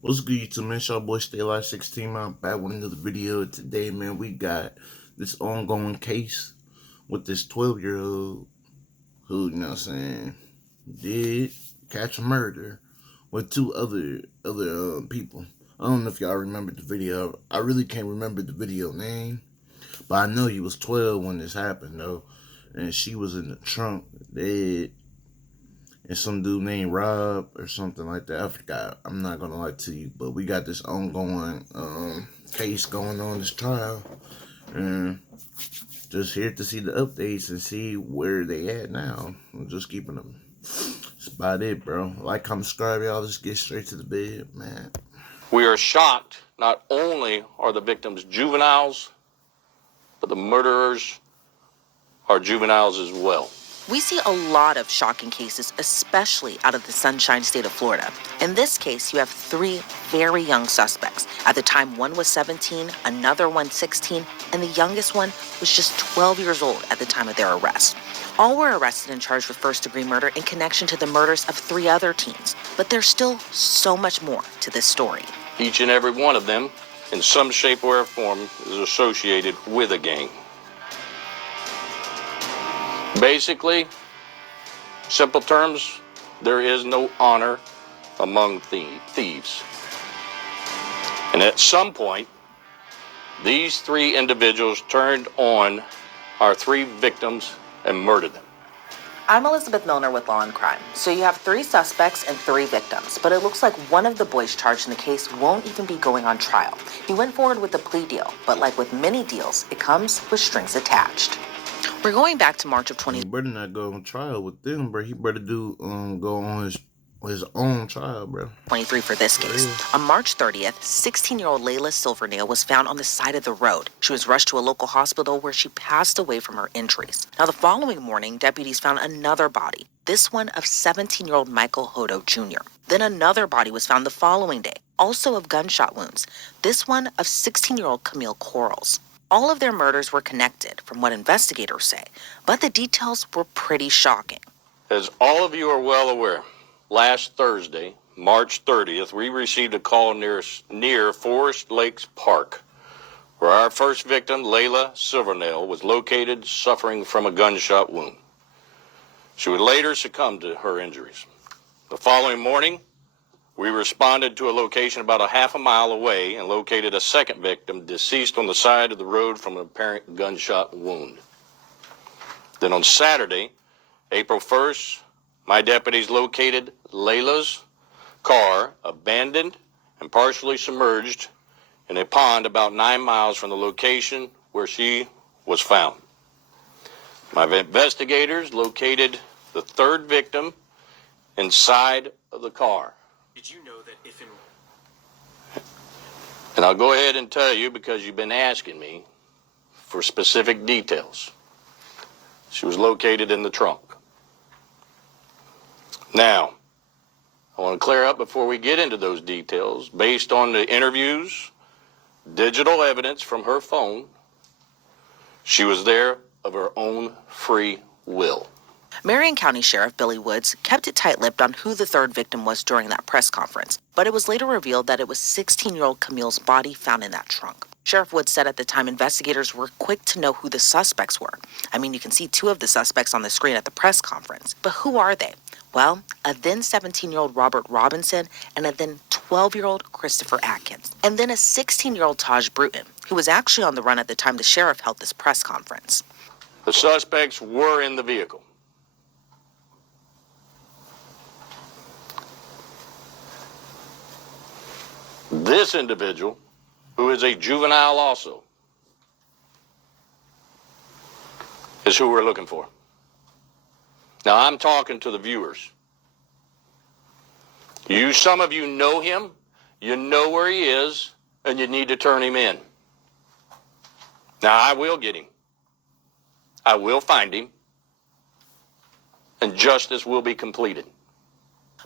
What's good, YouTube, man? It's your boy Stay Alive 16, man. I'm back with another video. Today, man, we got this ongoing case with this 12-year-old who, you know what I'm saying, did catch a murder with two other people. I don't know if y'all remember the video. I really can't remember the video name, but I know he was 12 when this happened, though. And she was in the trunk, dead. And some dude named Rob or something like that. I forgot. I'm not gonna lie to you, but we got this ongoing case going on, this trial, and just here to see the updates and see where they at now. I'm just keeping them. That's about it, bro. Like, comment, subscribe, y'all. Let's get straight to the bed, man. We are shocked. Not only are the victims juveniles, but the murderers are juveniles as well. We see a lot of shocking cases, especially out of the Sunshine State of Florida. In this case, you have three very young suspects. At the time, one was 17, another one 16, and the youngest one was just 12 years old at the time of their arrest. All were arrested and charged with first-degree murder in connection to the murders of three other teens. But there's still so much more to this story. Each and every one of them, in some shape or form, is associated with a gang. Basically, simple terms, there is no honor among thieves. And at some point, these three individuals turned on our three victims and murdered them. I'm Elizabeth Milner with Law&Crime. So you have three suspects and three victims, but it looks like one of the boys charged in the case won't even be going on trial. He went forward with a plea deal, but like with many deals, it comes with strings attached. We're going back to March of 20. He better not go on trial with them, bro. He better go on his own trial, bro. 23 for this case. On March 30th, 16-year-old Layla Silvernail was found on the side of the road. She was rushed to a local hospital where she passed away from her injuries. Now, the following morning, deputies found another body, this one of 17-year-old Michael Hodo Jr. Then another body was found the following day, also of gunshot wounds, this one of 16-year-old Camille Quarles. All of their murders were connected, from what investigators say, but the details were pretty shocking. As all of you are well aware, last Thursday, March 30th, we received a call near Forest Lakes Park, where our first victim, Layla Silvernail, was located suffering from a gunshot wound. She would later succumb to her injuries. The following morning, we responded to a location about a half a mile away and located a second victim deceased on the side of the road from an apparent gunshot wound. Then on Saturday, April 1st, my deputies located Layla's car abandoned and partially submerged in a pond about 9 miles from the location where she was found. My investigators located the third victim inside of the car. Did you know that if in... And I'll go ahead and tell you because you've been asking me for specific details. She was located in the trunk. Now, I want to clear up before we get into those details. Based on the interviews, digital evidence from her phone, she was there of her own free will. Marion County Sheriff Billy Woods kept it tight-lipped on who the third victim was during that press conference, but it was later revealed that it was 16-year-old Camille's body found in that trunk. Sheriff Woods said at the time investigators were quick to know who the suspects were. I mean, you can see two of the suspects on the screen at the press conference, but who are they? Well, a then 17-year-old Robert Robinson and a then 12-year-old Christopher Atkins, and then a 16-year-old Taj Bruton, who was actually on the run at the time the sheriff held this press conference. The suspects were in the vehicle. This individual, who is a juvenile also, is who we're looking for. Now, I'm talking to the viewers. Some of you know him, you know where he is, and you need to turn him in. Now, I will get him. I will find him, and justice will be completed.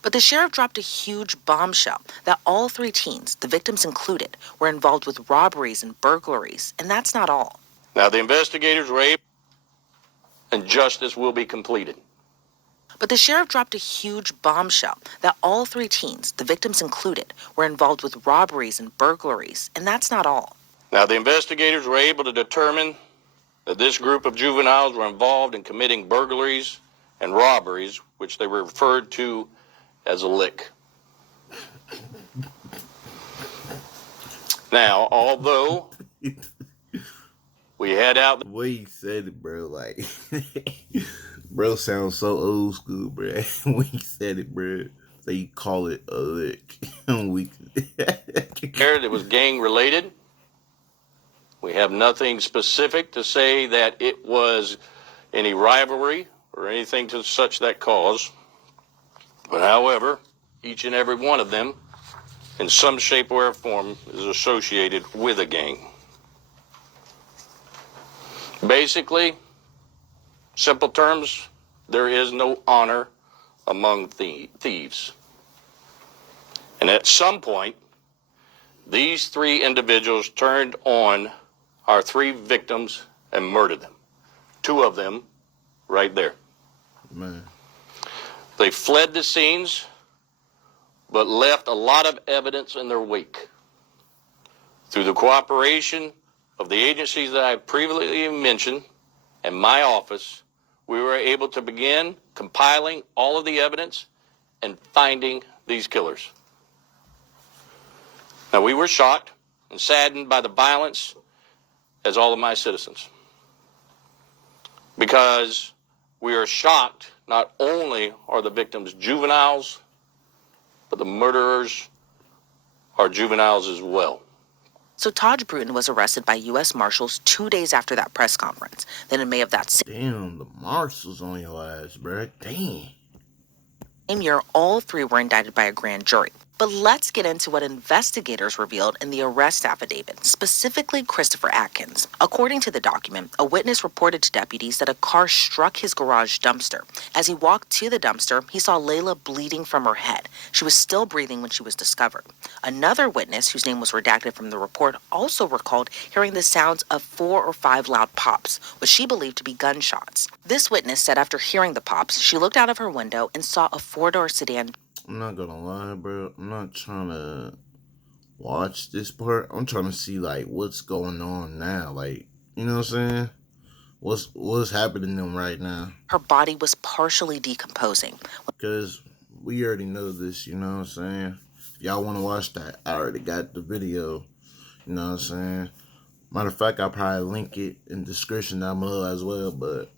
But the sheriff dropped a huge bombshell that all three teens, the victims included, were involved with robberies and burglaries, and that's not all. Now, the investigators were able, and justice will be completed. But the sheriff dropped a huge bombshell that all three teens, the victims included, were involved with robberies and burglaries, and that's not all. Now, the investigators were able to determine that this group of juveniles were involved in committing burglaries and robberies, which they referred to as a lick. Now, although we had out The way you said it, bro, like, bro sounds so old school, bro. When you said it, bro, so you call it a lick. there that was gang related, we have nothing specific to say that it was any rivalry or anything to such that cause. But however, each and every one of them, in some shape or form, is associated with a gang. Basically, simple terms, there is no honor among thieves. And at some point, these three individuals turned on our three victims and murdered them. Two of them right there. Man. They fled the scenes, but left a lot of evidence in their wake. Through the cooperation of the agencies that I previously mentioned and my office, we were able to begin compiling all of the evidence and finding these killers. Now, we were shocked and saddened by the violence, as all of my citizens, because we are shocked not only are the victims juveniles, but the murderers are juveniles as well. So Taj Bruton was arrested by U.S. Marshals 2 days after that press conference. Then in May of that Damn, the marshals on your ass, bro. Damn. same year, all three were indicted by a grand jury. But let's get into what investigators revealed in the arrest affidavit, specifically Christopher Atkins. According to the document, a witness reported to deputies that a car struck his garage dumpster. As he walked to the dumpster, he saw Layla bleeding from her head. She was still breathing when she was discovered. Another witness, whose name was redacted from the report, also recalled hearing the sounds of 4 or 5 loud pops, which she believed to be gunshots. This witness said after hearing the pops, she looked out of her window and saw a 4-door sedan. I'm not gonna lie, bro. I'm not trying to watch this part. I'm trying to see, like, what's going on now. Like, you know what I'm saying? What's happening to them right now? Her body was partially decomposing. Because we already know this, you know what I'm saying? If y'all want to watch that, I already got the video. You know what I'm saying? Matter of fact, I'll probably link it in the description down below as well. But,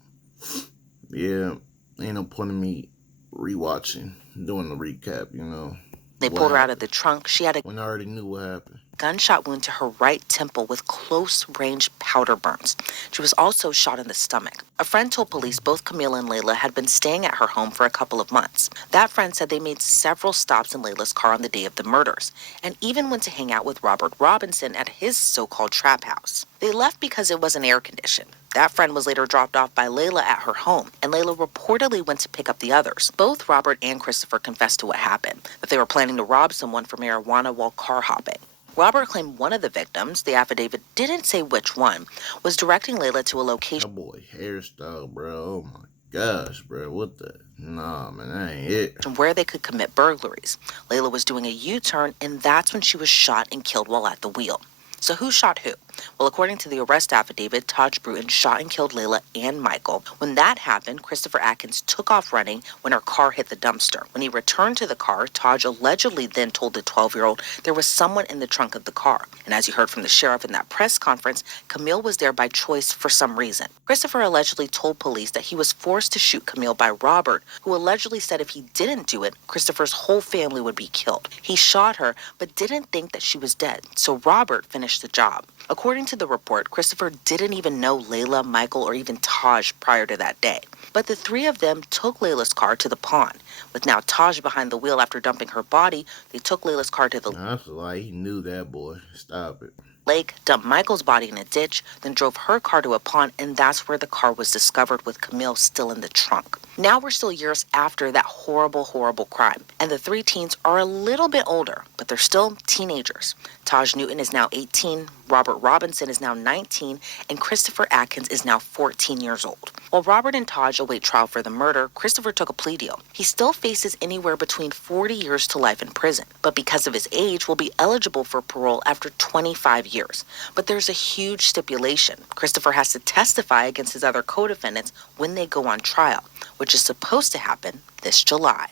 yeah, ain't no point in me rewatching, doing the recap, you know. They pulled her out of the trunk. She had a when I already knew what happened. Gunshot wound to her right temple with close-range powder burns. She was also shot in the stomach. A friend told police both Camille and Layla had been staying at her home for a couple of months. That friend said they made several stops in Layla's car on the day of the murders, and even went to hang out with Robert Robinson at his so-called trap house. They left because it wasn't air-conditioned. That friend was later dropped off by Layla at her home, and Layla reportedly went to pick up the others. Both Robert and Christopher confessed to what happened, that they were planning to rob someone for marijuana while car hopping. Robert claimed one of the victims, the affidavit didn't say which one, was directing Layla to a location. That boy hairstyle, bro. Oh my gosh, bro. What the? Nah, man, that ain't it. Where they could commit burglaries. Layla was doing a U-turn, and that's when she was shot and killed while at the wheel. So who shot who? Well, according to the arrest affidavit, Taj Bruton shot and killed Layla and Michael. When that happened, Christopher Atkins took off running when her car hit the dumpster. When he returned to the car, Taj allegedly then told the 12-year-old there was someone in the trunk of the car. And as you heard from the sheriff in that press conference, Camille was there by choice for some reason. Christopher allegedly told police that he was forced to shoot Camille by Robert, who allegedly said if he didn't do it, Christopher's whole family would be killed. He shot her, but didn't think that she was dead, so Robert finished the job. According to the report, Christopher didn't even know Layla, Michael, or even Taj prior to that day. But the three of them took Layla's car to the pond. With now Taj behind the wheel after dumping her body, they took Layla's car to the... That's a lie. He knew that, boy. Stop it. Lake dumped Michael's body in a ditch, then drove her car to a pond, and that's where the car was discovered with Camille still in the trunk. Now we're still years after that horrible, horrible crime, and the three teens are a little bit older, but they're still teenagers. Taj Newton is now 18, Robert Robinson is now 19, and Christopher Atkins is now 14 years old. While Robert and Taj await trial for the murder, Christopher took a plea deal. He still faces anywhere between 40 years to life in prison, but because of his age, will be eligible for parole after 25 years. But there's a huge stipulation. Christopher has to testify against his other co-defendants when they go on trial, which is supposed to happen this July.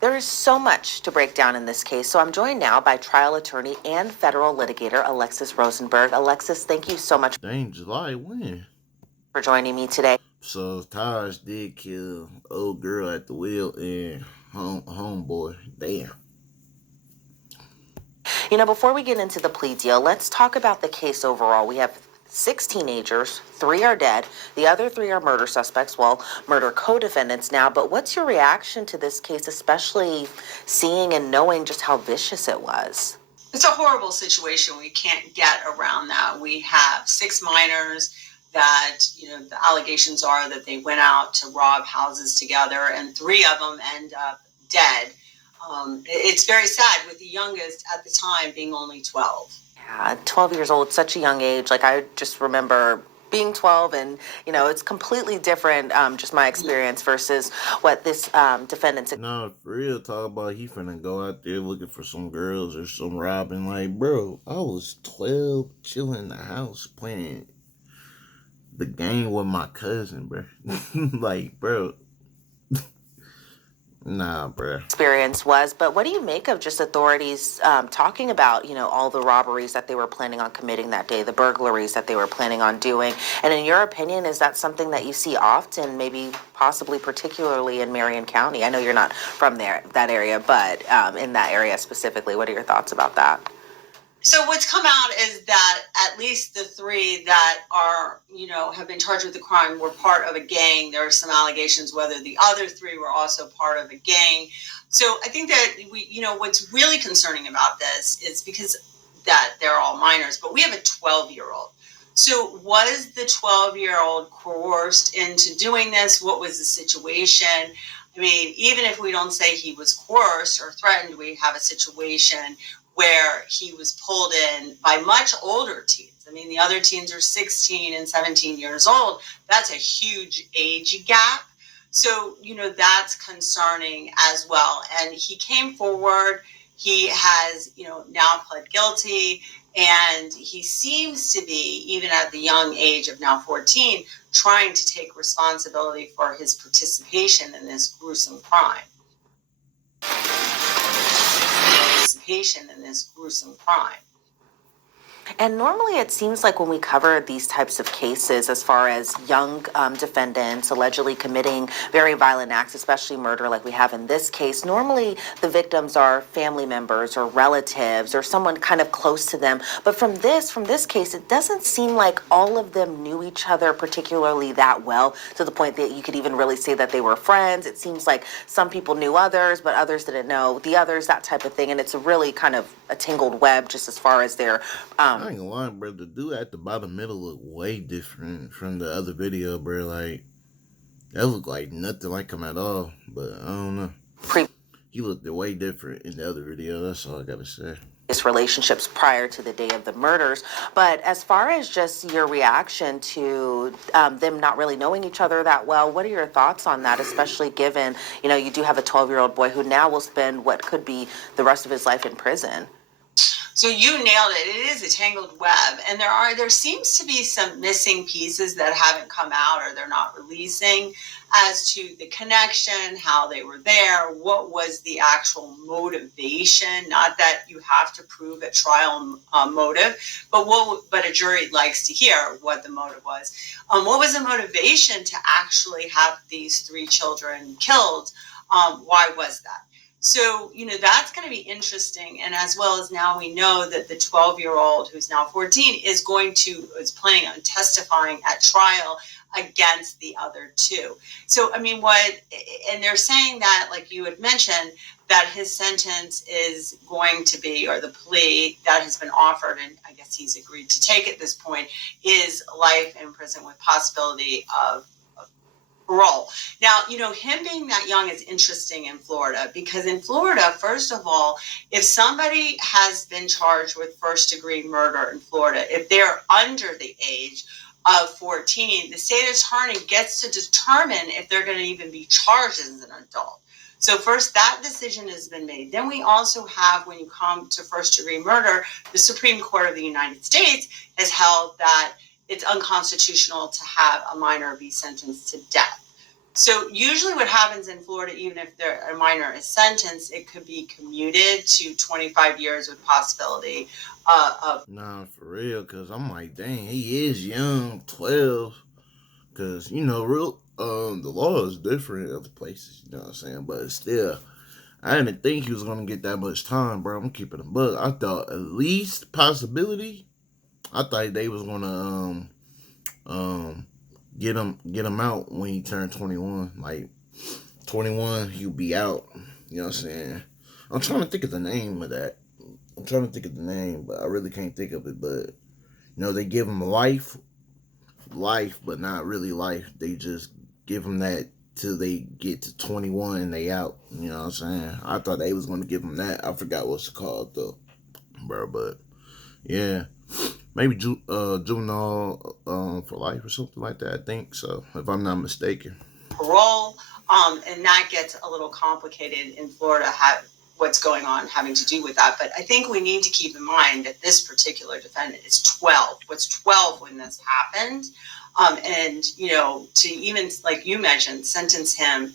There is so much to break down in this case, so I'm joined now by trial attorney and federal litigator Alexis Rosenberg. Alexis, thank you so much Dang, July when? for joining me today. So Taj did kill old girl at the wheel and homeboy. Damn. Before we get into the plea deal, let's talk about the case overall. We have 6 teenagers, 3 are dead, the other 3 are murder suspects, murder co-defendants now, but what's your reaction to this case, especially seeing and knowing just how vicious it was? It's a horrible situation. We can't get around that. We have 6 minors that, the allegations are that they went out to rob houses together, and 3 of them end up dead. It's very sad, with the youngest at the time being only 12. Yeah, 12 years old, such a young age. Like, I just remember being 12 and, it's completely different, just my experience versus what this defendant. No, for real, talk about he finna go out there looking for some girls or some robbing. Like, bro, I was 12, chilling in the house playing the game with my cousin, bro. Like, bro. Nah, bro. Experience was, but what do you make of just authorities talking about, all the robberies that they were planning on committing that day, the burglaries that they were planning on doing? And in your opinion, is that something that you see often, maybe possibly particularly in Marion County? I know you're not from that area, but in that area specifically, what are your thoughts about that? So what's come out is that at least the 3 that are, have been charged with the crime were part of a gang. There are some allegations whether the other 3 were also part of a gang. So I think that what's really concerning about this is because that they're all minors, but we have a 12-year-old. So was the 12-year-old coerced into doing this? What was the situation? I mean, even if we don't say he was coerced or threatened, we have a situation where he was pulled in by much older teens. I mean, the other teens are 16 and 17 years old. That's a huge age gap. So, that's concerning as well. And he came forward. He has, now pled guilty. And he seems to be, even at the young age of now 14, trying to take responsibility for his participation in this gruesome crime. And normally it seems like when we cover these types of cases, as far as young defendants allegedly committing very violent acts, especially murder like we have in this case, normally the victims are family members or relatives or someone kind of close to them. But from this case, it doesn't seem like all of them knew each other particularly that well, to the point that you could even really say that they were friends. It seems like some people knew others, but others didn't know the others, that type of thing. And it's a really kind of a tangled web just as far as their I ain't gonna lie, bro. The dude at the bottom middle look way different from the other video, bro. Like, that looked like nothing like him at all. But I don't know. He looked way different in the other video. That's all I gotta say. Relationships prior to the day of the murders. But as far as just your reaction to them not really knowing each other that well, what are your thoughts on that, especially given, you do have a 12-year-old boy who now will spend what could be the rest of his life in prison? So you nailed it. It is a tangled web, and there seems to be some missing pieces that haven't come out or they're not releasing as to the connection, how they were there, what was the actual motivation. Not that you have to prove at trial motive, but a jury likes to hear what the motive was. What was the motivation to actually have these 3 children killed? Why was that? So, that's going to be interesting. And as well as now we know that the 12-year-old who's now 14 is planning on testifying at trial against the other 2. So, and they're saying that, like you had mentioned, that his sentence is going to be, or the plea that has been offered, and I guess he's agreed to take at this point, is life in prison with possibility of parole. Now, him being that young is interesting in Florida, because in Florida, first of all, if somebody has been charged with first-degree murder in Florida, if they're under the age of 14, the state attorney gets to determine if they're going to even be charged as an adult. So first, that decision has been made. Then we also have, when you come to first-degree murder, the Supreme Court of the United States has held that it's unconstitutional to have a minor be sentenced to death. So usually what happens in Florida, even if a minor is sentenced, it could be commuted to 25 years with possibility of... Nah, for real, because I'm like, dang, he is young, 12. Because, the law is different in other places, you know what I'm saying? But still, I didn't think he was going to get that much time, bro. I'm keeping a buck. I thought at least possibility. I thought they was going to get him out when he turned 21. Like, 21, he'll be out. You know what I'm saying? I'm trying to think of the name of that. But I really can't think of it. But, they give him life, but not really life. They just give him that till they get to 21 and they out. You know what I'm saying? I thought they was going to give him that. I forgot what's it called, though, bro. But, yeah. Maybe juvenile for life or something like that, I think so, if I'm not mistaken. Parole, and that gets a little complicated in Florida, what's going on having to do with that. But I think we need to keep in mind that this particular defendant is 12, was 12 when this happened. And, to even, like you mentioned, sentence him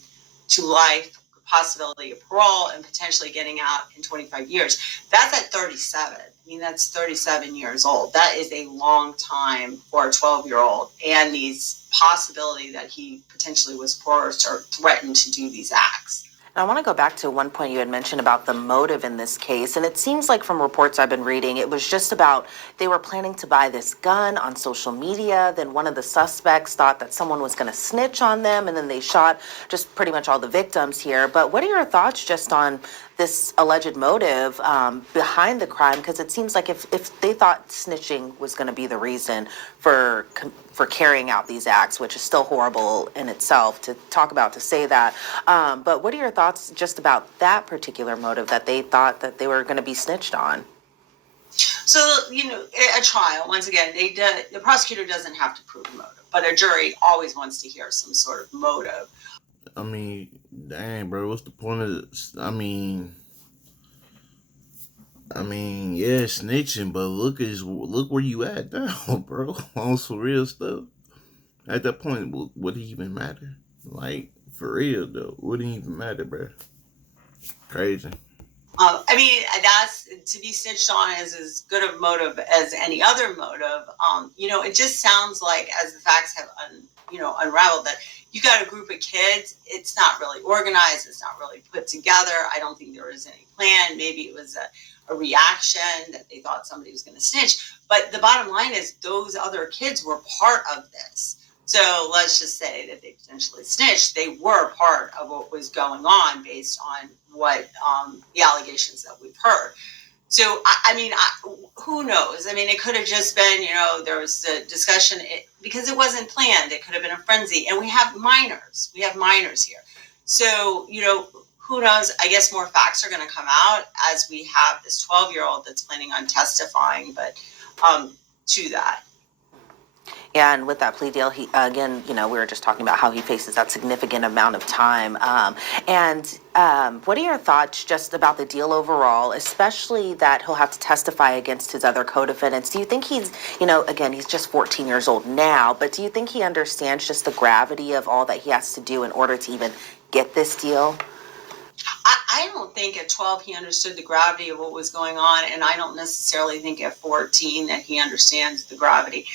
to life, possibility of parole, and potentially getting out in 25 years. That's at 37. That's 37 years old. That is a long time for a 12-year-old, and these possibility that he potentially was coerced or threatened to do these acts. I want to go back to one point you had mentioned about the motive in this case. And it seems like from reports I've been reading, it was just about they were planning to buy this gun on social media. Then one of the suspects thought that someone was going to snitch on them. And then they shot just pretty much all the victims here. But what are your thoughts just on this alleged motive behind the crime? Because it seems like if they thought snitching was going to be the reason for carrying out these acts, which is still horrible in itself to talk about, to say that. But what are your thoughts just about that particular motive, that they thought that they were going to be snitched on? So, a trial, once again, the prosecutor doesn't have to prove a motive, but a jury always wants to hear some sort of motive. I mean, dang, bro, what's the point of this? I mean, yeah, snitching, but look where you at now, bro. On some real stuff. At that point, would it even matter? Like, for real, though, wouldn't even matter, bro. Crazy. That's, to be snitched on is as good a motive as any other motive. It just sounds like, as the facts have unraveled, that you got a group of kids. It's not really organized. It's not really put together. I don't think there was any plan. Maybe it was a reaction that they thought somebody was going to snitch. But the bottom line is those other kids were part of this. So let's just say that they potentially snitched. They were part of what was going on based on what the allegations that we've heard. So, who knows? It could have just been, there was a discussion because it wasn't planned. It could have been a frenzy. And we have minors. Here. So, who knows? I guess more facts are going to come out as we have this 12-year-old that's planning on testifying, but to that. Yeah, and with that plea deal, he again, we were just talking about how he faces that significant amount of time. What are your thoughts just about the deal overall, especially that he'll have to testify against his other co-defendants? Do you think he's, again, he's just 14 years old now, but do you think he understands just the gravity of all that he has to do in order to even get this deal? I don't think at 12 he understood the gravity of what was going on, and I don't necessarily think at 14 that he understands the gravity.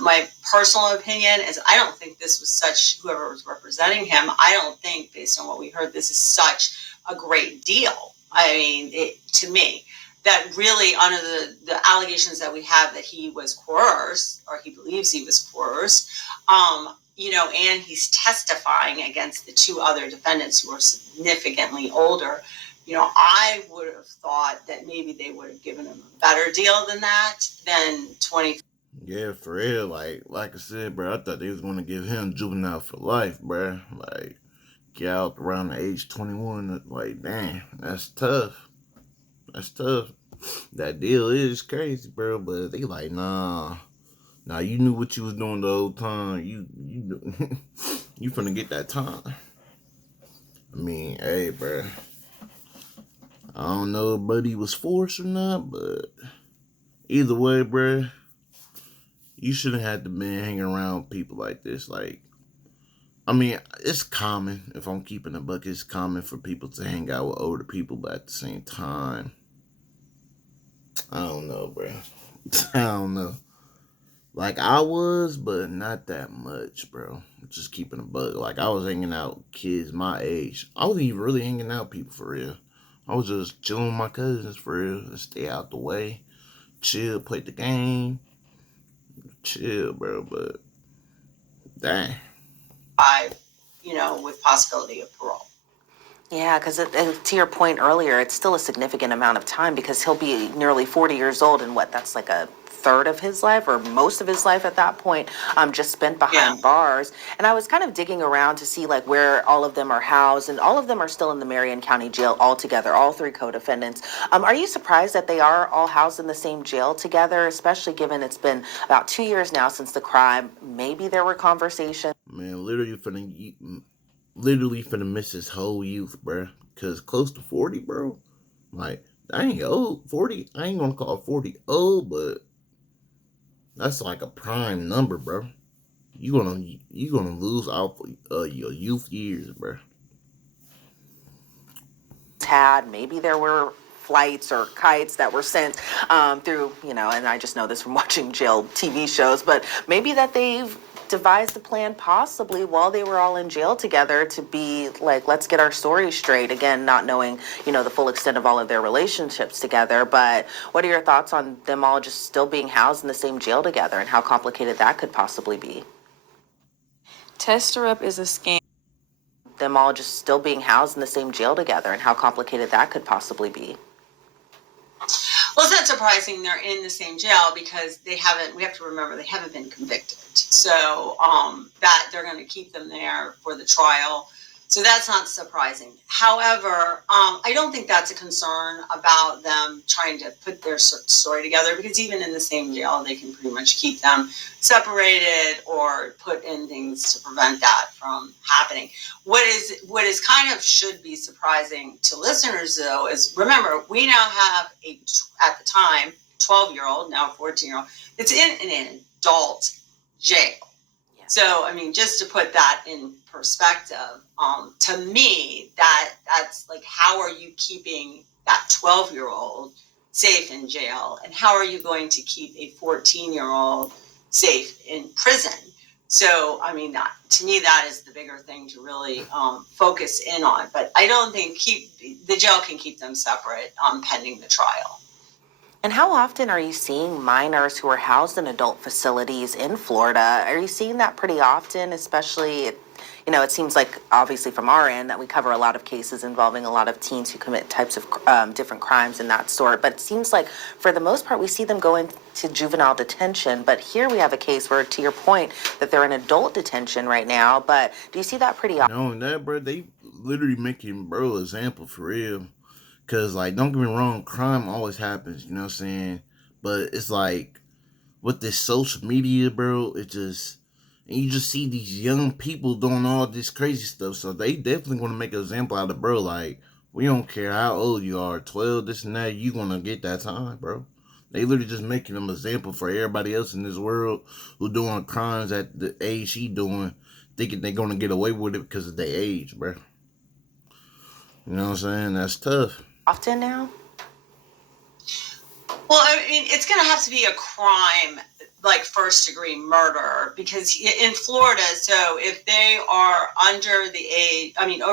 My personal opinion is I don't think this was whoever was representing him, I don't think, based on what we heard, this is such a great deal. To me, that really under the allegations that we have that he was coerced, or he believes he was coerced, and he's testifying against the two other defendants who are significantly older, I would have thought that maybe they would have given him a better deal than 20. Yeah, for real. Like I said, bro, I thought they was gonna give him juvenile for life, bro. Like, get out around the age 21. Like, damn, that's tough. That's tough. That deal is crazy, bro. But they like, nah. Now you knew what you was doing the whole time. You you finna get that time. I mean, hey, bro. I don't know if Buddy was forced or not, but either way, bro, you shouldn't have to be hanging around with people like this. Like, I mean, it's common. If I'm keeping a buck, it's common for people to hang out with older people, but at the same time, I don't know, bro. I don't know. Like, I was, but not that much, bro. Just keeping a buck. Like, I was hanging out with kids my age. I wasn't even really hanging out with people for real. I was just chilling with my cousins for real. Stay out the way. Chill, play the game. Chill, bro. But, dang. With possibility of parole. Yeah, because to your point earlier, it's still a significant amount of time because he'll be nearly 40 years old, and that's like a third of his life or most of his life at that point, just spent behind bars. And I was kind of digging around to see like where all of them are housed, and all of them are still in the Marion County Jail altogether, all three co-defendants. Are you surprised that they are all housed in the same jail together, especially given it's been about 2 years now since the crime? Maybe there were conversations. Man, literally finna miss his whole youth, bro. Cause close to 40, bro. Like, I ain't old. 40, I ain't gonna call 40 old, but that's like a prime number, bro. You gonna lose out your youth years, bro. Maybe there were flights or kites that were sent through, and I just know this from watching jail TV shows, but maybe that they've devised a plan possibly while they were all in jail together to be like, let's get our story straight. Again, not knowing, the full extent of all of their relationships together. But what are your thoughts on them all just still being housed in the same jail together and how complicated that could possibly be? Tester Up is a scam. Them all just still being housed in the same jail together and how complicated that could possibly be. Well, it's not surprising they're in the same jail because we have to remember they haven't been convicted. So that they're going to keep them there for the trial. So that's not surprising. However, I don't think that's a concern about them trying to put their story together because even in the same jail, they can pretty much keep them separated or put in things to prevent that from happening. What is kind of should be surprising to listeners, though, is remember, we now have at the time, 12-year-old, now 14-year-old, it's in an adult jail. So, I mean, just to put that in perspective, to me, that's like, how are you keeping that 12-year-old safe in jail? And how are you going to keep a 14-year-old safe in prison? So, I mean, to me, that is the bigger thing to really focus in on. But I don't think the jail can keep them separate pending the trial. And how often are you seeing minors who are housed in adult facilities in Florida? Are you seeing that pretty often, especially, it seems like obviously from our end that we cover a lot of cases involving a lot of teens who commit types of different crimes and that sort. But it seems like for the most part, we see them go into juvenile detention. But here we have a case where, to your point, that they're in adult detention right now. But do you see that pretty often? No, that, bro, they literally making bro example for real. Cause like, don't get me wrong, crime always happens, you know what I'm saying? But it's like, with this social media, bro, and you just see these young people doing all this crazy stuff. So they definitely gonna make an example out of bro. Like, we don't care how old you are, 12, this and that, you gonna get that time, bro. They literally just making them an example for everybody else in this world who doing crimes at the age he doing, thinking they're gonna get away with it because of their age, bro. You know what I'm saying? That's tough. Often now? Well, I mean, it's going to have to be a crime like first-degree murder because in Florida, so if they are over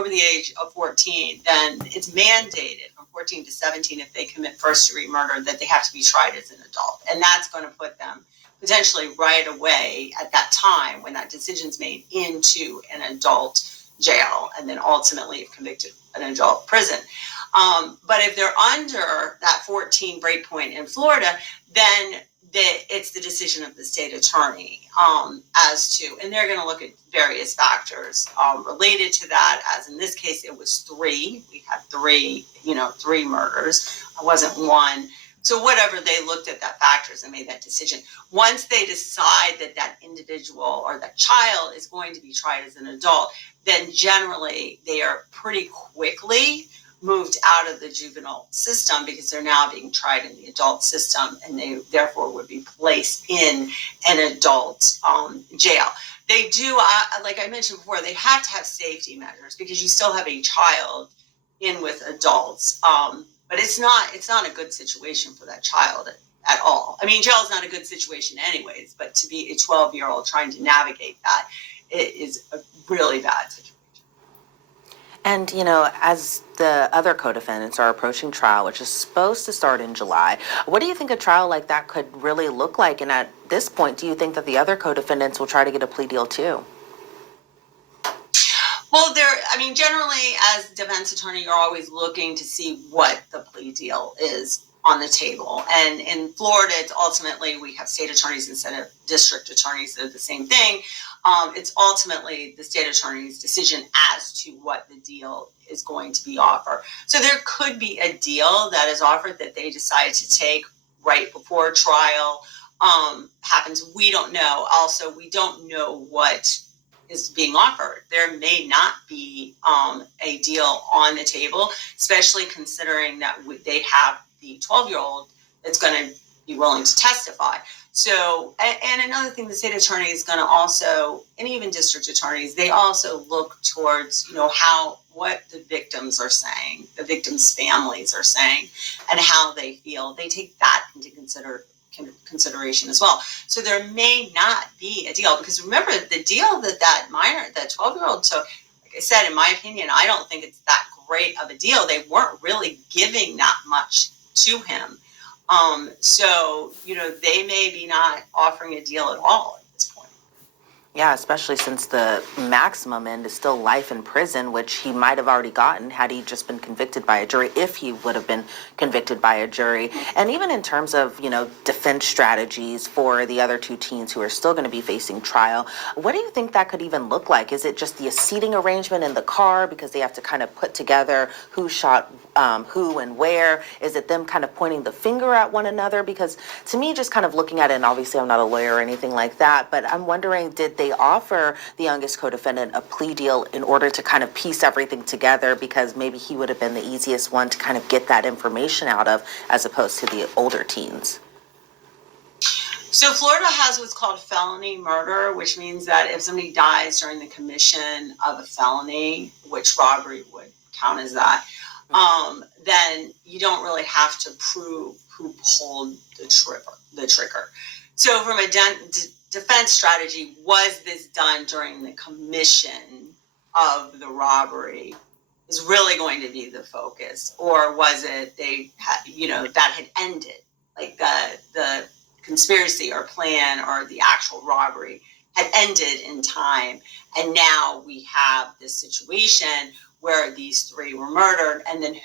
the age of 14, then it's mandated from 14 to 17 if they commit first-degree murder that they have to be tried as an adult. And that's going to put them potentially right away at that time when that decision's made into an adult jail and then ultimately, if convicted, an adult prison. But if they're under that 14 breakpoint in Florida, then it's the decision of the state attorney as to, and they're going to look at various factors related to that. As in this case, it was 3. We had 3 murders. It wasn't 1. So whatever, they looked at that factors and made that decision. Once they decide that that individual or that child is going to be tried as an adult, then generally they are pretty quickly moved out of the juvenile system because they're now being tried in the adult system, and they therefore would be placed in an adult jail. They do, like I mentioned before, they have to have safety measures because you still have a child in with adults. But it's not a good situation for that child at all. I mean, jail is not a good situation anyways, but to be a 12-year-old trying to navigate that, it is a really bad situation. And, as the other co-defendants are approaching trial, which is supposed to start in July, what do you think a trial like that could really look like? And at this point, do you think that the other co-defendants will try to get a plea deal too? Well, generally, as defense attorney, you're always looking to see what the plea deal is on the table. And in Florida, it's ultimately, we have state attorneys instead of district attorneys. They're the same thing. It's ultimately the state attorney's decision as to what the deal is going to be offered. So there could be a deal that is offered that they decide to take right before trial happens. We don't know. Also, we don't know what is being offered. There may not be a deal on the table, especially considering that they have the 12-year-old that's going to be willing to testify. So, and another thing, the state attorney is going to also, and even district attorneys, they also look towards, what the victims are saying, the victims' families are saying, and how they feel. They take that into consideration as well. So there may not be a deal, because remember, the deal that minor, that 12-year-old took, like I said, in my opinion, I don't think it's that great of a deal. They weren't really giving that much to him. So, they may be not offering a deal at all at this point. Yeah, especially since the maximum end is still life in prison, which he might have already gotten had he just been convicted by a jury, if he would have been convicted by a jury. And even in terms of, defense strategies for the other 2 teens who are still going to be facing trial, what do you think that could even look like? Is it just the seating arrangement in the car because they have to kind of put together who shot who and where? Is it them kind of pointing the finger at one another? Because to me, just kind of looking at it, and obviously I'm not a lawyer or anything like that, but I'm wondering, did they offer the youngest co-defendant a plea deal in order to kind of piece everything together, because maybe he would have been the easiest one to kind of get that information out of, as opposed to the older teens? So Florida has what's called felony murder, which means that if somebody dies during the commission of a felony, which robbery would count as that, then you don't really have to prove who pulled the trigger. So from a defense strategy, was this done during the commission of the robbery is really going to be the focus, or was it that had ended, like the conspiracy or plan or the actual robbery had ended in time, and now we have this situation where these 3 were murdered, and then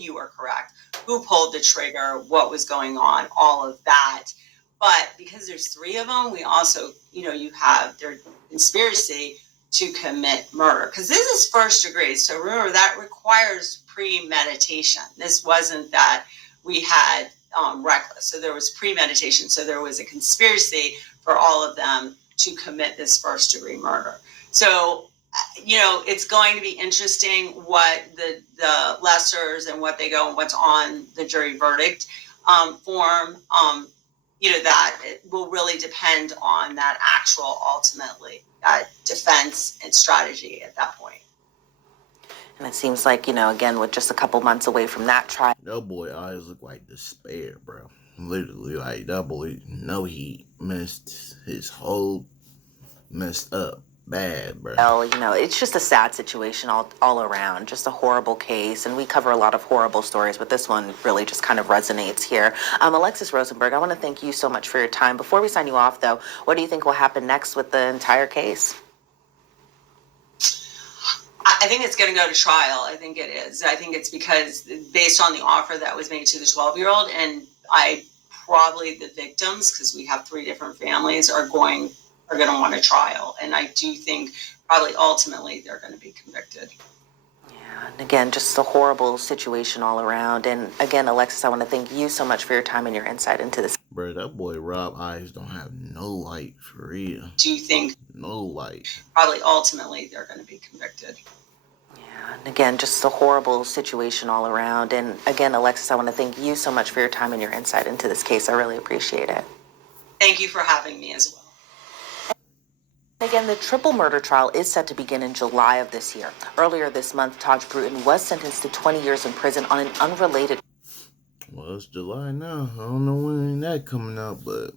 you are correct, who pulled the trigger, what was going on, all of that. But because there's 3 of them, we also, you have their conspiracy to commit murder, because this is first degree. So remember, that requires premeditation. This wasn't that we had reckless. So there was premeditation. So there was a conspiracy for all of them to commit this first degree murder. So, it's going to be interesting what the lessers and what they go and what's on the jury verdict form. That it will really depend on that actual, ultimately, that defense and strategy at that point. And it seems like, again, with just a couple months away from that trial. That boy eyes look like despair, bro. Literally, like, that boy, he messed his whole messed up bad, bro. Well, it's just a sad situation all around, just a horrible case. And we cover a lot of horrible stories, but this one really just kind of resonates here. Alexis Rosenberg, I want to thank you so much for your time. Before we sign you off, though, what do you think will happen next with the entire case? I think it's going to go to trial. I think it is. I think it's because based on the offer that was made to the 12-year-old, and probably the victims, because we have 3 different families, are going to want a trial. And I do think probably ultimately they're going to be convicted. Yeah, and again, just a horrible situation all around. And again, Alexis, I want to thank you so much for your time and your insight into this. Bro, that boy Rob eyes don't have no light, for real. Do you think no light? Probably ultimately they're going to be convicted. Yeah, and again, just a horrible situation all around. And again, Alexis, I want to thank you so much for your time and your insight into this case. I really appreciate it. Thank you for having me as well. Again, the triple murder trial is set to begin in July of this year. Earlier this month, Taj Bruton was sentenced to 20 years in prison on an unrelated... Well, it's July now. I don't know when that coming out, but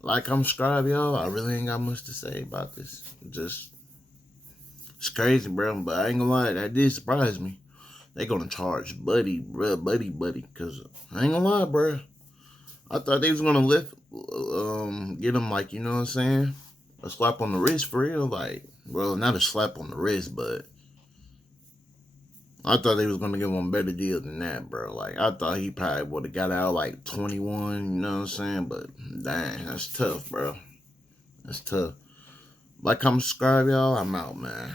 like I'm subscribed, y'all, I really ain't got much to say about this. It's crazy, bro, but I ain't gonna lie, that did surprise me. They gonna charge Buddy, because I ain't gonna lie, bro. I thought they was gonna get him, like, you know what I'm saying? A slap on the wrist, for real. Like, well, not a slap on the wrist, but I thought they was gonna give him a better deal than that, bro. Like, I thought he probably would have got out like 21, you know what I'm saying? But dang, that's tough, bro. That's tough. Like, comment, subscribe, y'all. I'm out, man.